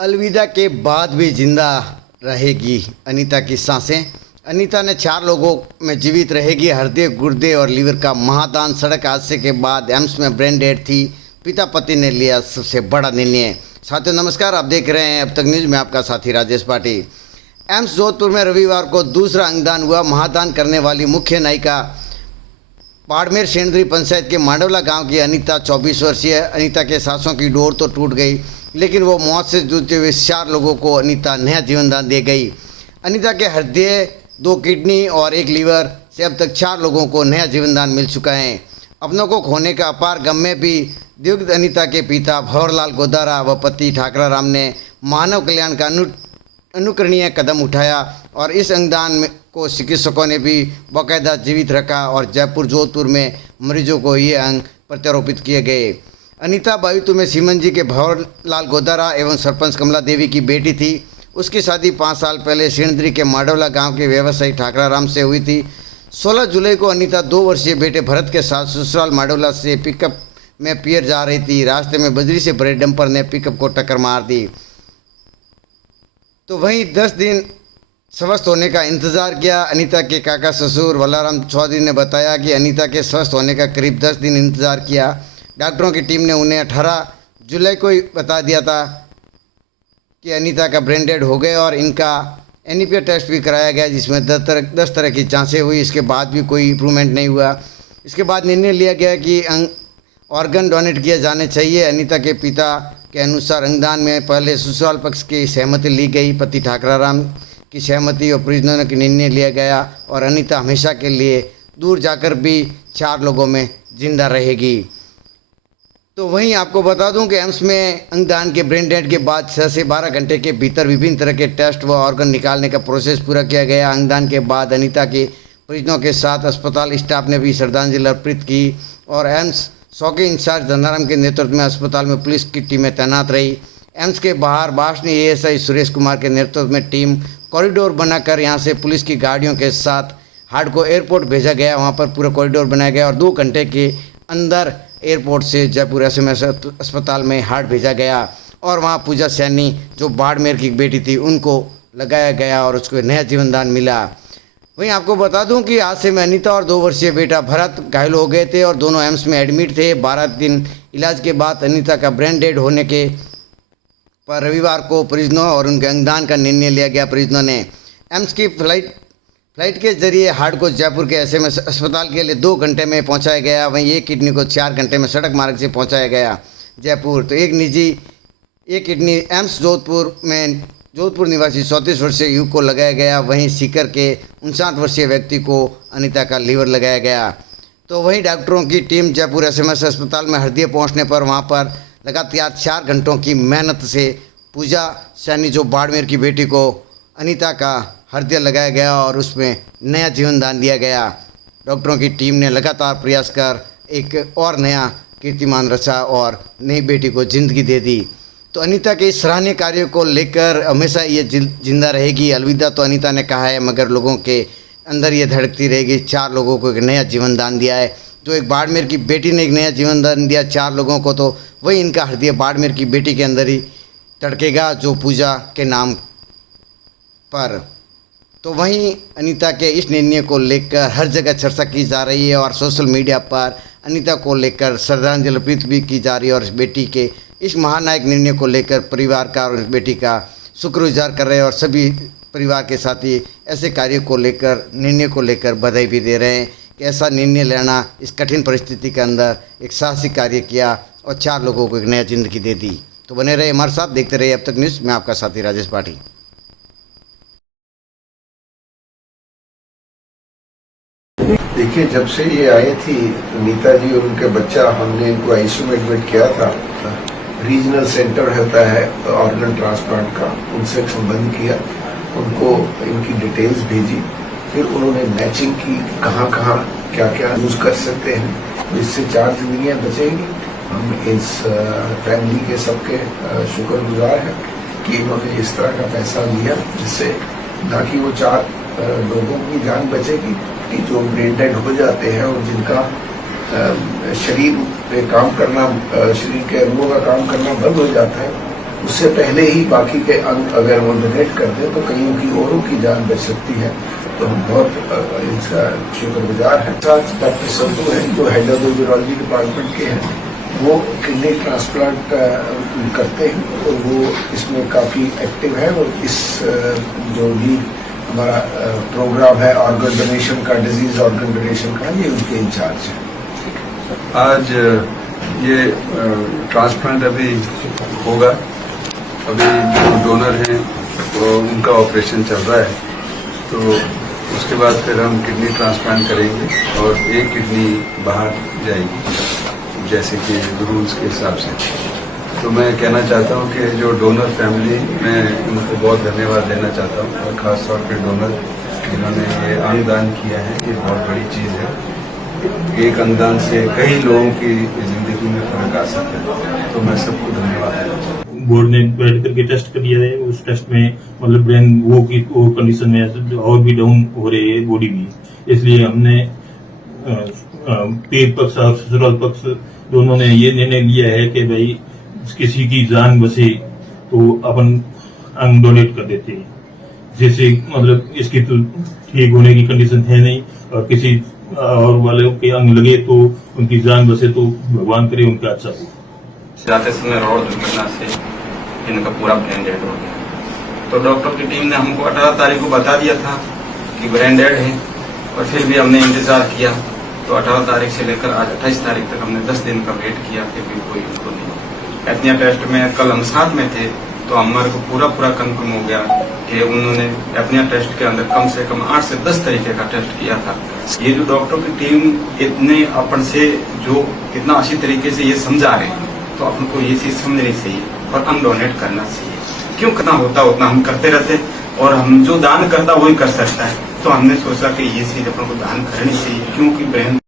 अलविदा के बाद भी जिंदा रहेगी अनीता की सांसें। अनीता ने 4 लोगों में जीवित रहेगी। हृदय, गुर्दे और लीवर का महादान। सड़क हादसे के बाद एम्स में ब्रेन डेड थी। पिता पति ने लिया सबसे बड़ा निर्णय। साथियों नमस्कार, आप देख रहे हैं अब तक न्यूज़ में आपका साथी राजेश पाटी। एम्स जोधपुर में रविवार को दूसरा अंगदान हुआ। महादान करने वाली मुख्य नायिका बाड़मेर सेंद्री पंचायत के मांडवला गांव की अनीता 24 वर्षीय। अनीता के सांसों की डोर तो टूट गई, लेकिन वो मौत से जूझते हुए 4 लोगों को अनीता नया जीवन दान दे गई। अनीता के हृदय, 2 किडनी और 1 लीवर से अब तक 4 लोगों को नया जीवन दान मिल चुका है। अपनों को खोने का अपार गम में भी दिवंगत अनीता के पिता भंवरलाल गोदारा व पति ठाकराराम ने मानव कल्याण का अनुकरणीय कदम उठाया और इस अंगदान को चिकित्सकों ने भी बाकायदा जीवित रखा और जयपुर जोधपुर में मरीजों को ये अंग प्रत्यारोपित किए गए। अनीता बायुतु में सीमन जी के भंवरलाल गोदारा एवं सरपंच कमला देवी की बेटी थी। उसकी शादी 5 साल पहले सेंद्री के मांडवला गांव के व्यवसायी ठाकराराम से हुई थी। 16 जुलाई को अनीता 2 वर्षीय बेटे भरत के साथ ससुराल मांडवला से पिकअप में पियर जा रही थी। रास्ते में बजरी से भरे डंपर ने पिकअप को टक्कर मार दी। तो वहीं 10 दिन स्वस्थ होने का इंतज़ार किया। अनीता के काका ससुर वल्लाराम चौधरी ने बताया कि अनीता के स्वस्थ होने का करीब 10 दिन इंतज़ार किया। डॉक्टरों की टीम ने उन्हें 18 जुलाई को ही बता दिया था कि अनीता का ब्रेन डेड हो गए और इनका एनीपीआर टेस्ट भी कराया गया, जिसमें 10 तरह की जांचें हुई। इसके बाद भी कोई इम्प्रूवमेंट नहीं हुआ। इसके बाद निर्णय लिया गया कि ऑर्गन डोनेट किए जाने चाहिए। अनीता के पिता के अनुसार अंगदान में पहले ससुराल पक्ष की सहमति ली गई, पति ठाकराराम की सहमति और परिजनों के निर्णय लिया गया और अनीता हमेशा के लिए दूर जाकर भी 4 लोगों में जिंदा रहेगी। तो वहीं आपको बता दूं कि एम्स में अंगदान के ब्रेन डेड के बाद 6 से 12 घंटे के भीतर विभिन्न तरह के टेस्ट व ऑर्गन निकालने का प्रोसेस पूरा किया गया। अंगदान के बाद अनीता के परिजनों के साथ अस्पताल स्टाफ ने भी श्रद्धांजलि अर्पित की और एम्स 100 के इंचार्ज धनाराम के नेतृत्व में अस्पताल में पुलिस की टीमें तैनात रही। एम्स के बाहर बाशनी एएसआई सुरेश कुमार के नेतृत्व में टीम कॉरिडोर बनाकर यहां से पुलिस की गाड़ियों के साथ हार्ड को एयरपोर्ट भेजा गया। वहां पर पूरा कॉरिडोर बनाया गया और 2 घंटे के अंदर एयरपोर्ट से जयपुर एसएमएस अस्पताल में हार्ट भेजा गया और वहां पूजा सैनी जो बाड़मेर की बेटी थी उनको लगाया गया और उसको नया जीवन दान मिला। वहीं आपको बता दूं कि हादसे में अनीता और 2 वर्षीय बेटा भरत घायल हो गए थे और दोनों एम्स में एडमिट थे। 12 दिन इलाज के बाद अनीता का ब्रेन डेड होने के पर रविवार को परिजनों और उनके अंगदान का निर्णय लिया गया। परिजनों ने एम्स की फ्लाइट के जरिए हार्ट को जयपुर के एसएमएस अस्पताल के लिए 2 घंटे में पहुंचाया गया। वहीं 1 किडनी को 4 घंटे में सड़क मार्ग से पहुंचाया गया जयपुर। तो एक किडनी एम्स जोधपुर निवासी 34 वर्षीय युवक को लगाया गया। वहीं सीकर के 59 वर्षीय व्यक्ति को अनीता का लीवर लगाया गया। तो वहीं डॉक्टरों की टीम जयपुर एसएमएस अस्पताल में हृदय पहुंचने पर वहां पर लगातार 4 घंटों की मेहनत से पूजा सैनी जो बाड़मेर की बेटी को अनीता का हृदय लगाया गया और उसमें नया जीवन दान दिया गया। डॉक्टरों की टीम ने लगातार प्रयास कर एक और नया कीर्तिमान रचा और नई बेटी को जिंदगी दे दी। तो अनीता के इस सराहनीय कार्य को लेकर हमेशा ये जिंदा रहेगी। अलविदा तो अनीता ने कहा है, मगर लोगों के अंदर ये धड़कती रहेगी। 4 लोगों को एक नया जीवन दान दिया है। जो एक बाड़मेर की बेटी ने एक नया जीवन दान दिया 4 लोगों को, तो वही इनका हृदय बाड़मेर की बेटी के अंदर ही धड़केगा जो पूजा के नाम पर। तो वहीं अनीता के इस निर्णय को लेकर हर जगह चर्चा की जा रही है और सोशल मीडिया पर अनीता को लेकर श्रद्धांजलि अर्पित भी की जा रही है और इस बेटी के इस महानायक निर्णय को लेकर परिवार का और इस बेटी का शुक्रगुजार कर रहे हैं और सभी परिवार के साथी ऐसे कार्य को लेकर निर्णय को लेकर बधाई भी दे रहे हैं कि ऐसा निर्णय लेना इस कठिन परिस्थिति के अंदर एक साहसिक कार्य किया और 4 लोगों को एक नया जिंदगी दे दी। तो बने रहे हमारे साथ, देखते रहिए अब तक न्यूज़। मैं आपका साथी राजेश पाठी। देखिए, जब से ये आई थी नीता जी और उनके बच्चा, हमने इनको आईसीयू में एडमिट किया था। रीजनल सेंटर होता है ऑर्गन ट्रांसप्लांट का, उनसे संबंध किया, उनको इनकी डिटेल्स भेजी, फिर उन्होंने मैचिंग की कहाँ कहाँ क्या क्या यूज कर सकते हैं। तो इससे 4 जिंदगियां बचेंगी। हम इस फैमिली के सबके शुक्रगुजार हैं कि इन्होंने इस तरह का पैसा लिया, जिससे ना कि वो 4 लोगों की जान बचेगी कि जो ब्रेन डेड हो जाते हैं और जिनका शरीर पे काम करना, शरीर के अंगों का काम करना बंद हो जाता है, उससे पहले ही बाकी के अंग अगर वो डोनेट कर दें तो कईयों की औरों की जान बच सकती है। तो हम बहुत इनका शुक्रगुजार हैं। साथ डॉक्टर संधू हैं जो हेड ऑफ यूरोलॉजी डिपार्टमेंट के हैं, वो किडनी ट्रांसप्लांट करते हैं और वो इसमें काफ़ी एक्टिव है और इस जो भी हमारा प्रोग्राम है ऑर्गन डोनेशन का, डिजीज ऑर्गन डोनेशन का, ये उनके इंचार्ज है। आज ये ट्रांसप्लांट अभी होगा। अभी जो डोनर हैं वो उनका ऑपरेशन चल रहा है, तो उसके बाद फिर हम किडनी ट्रांसप्लांट करेंगे और एक किडनी बाहर जाएगी जैसे कि रूल्स के हिसाब से। तो मैं कहना चाहता हूँ कि जो डोनर फैमिली, मैं उनको बहुत धन्यवाद देना चाहता हूँ और ख़ास तौर पे डोनर जिन्होंने ये अंगदान किया है, ये बहुत बड़ी चीज़ है। एक अंगदान से कई लोगों की ज़िंदगी में फ़र्क आ सकता है, तो मैं सबको धन्यवाद देना चाहता हूँ। बोर्ड ने बैठ करके टेस्ट कर दिया है। उस टेस्ट में मतलब ब्रेन वो कंडीशन में और भी डाउन हो रही है बॉडी भी, इसलिए हमने पीर पक्ष और ससुराल पक्ष दोनों ने ये निर्णय लिया है कि भाई किसी की जान बचे तो अपन अंग डोनेट कर देते हैं, जैसे मतलब इसकी तो ठीक होने की कंडीशन है नहीं, और किसी और वाले के अंग लगे तो उनकी जान बचे तो भगवान करे उनका अच्छा हो। जाते समय रोड दुर्घटना से इनका पूरा ब्रेन डेड हो गया। तो डॉक्टर की टीम ने हमको 18 तारीख को बता दिया था कि ब्रेन डेड है, और फिर भी हमने इंतजार किया। तो 18 तारीख से लेकर आज 28 तारीख तक हमने 10 दिन का वेट किया, फिर भी कोई इनको नहीं। एथनिया टेस्ट में कल हम साथ में थे, तो हमारे को पूरा कंफर्म हो गया कि उन्होंने एथनिया टेस्ट के अंदर कम से कम 8 से 10 तरीके का टेस्ट किया था। ये जो डॉक्टर की टीम इतने अपन से जो इतना अच्छी तरीके से ये समझा रहे हैं, तो अपन को ये चीज समझनी चाहिए और अंग डोनेट करना चाहिए। क्यों कितना होता उतना हम करते रहते, और हम जो दान करता वही कर सकता है। तो हमने सोचा कि ये चीज अपन को दान करनी चाहिए, क्योंकि ब्रेन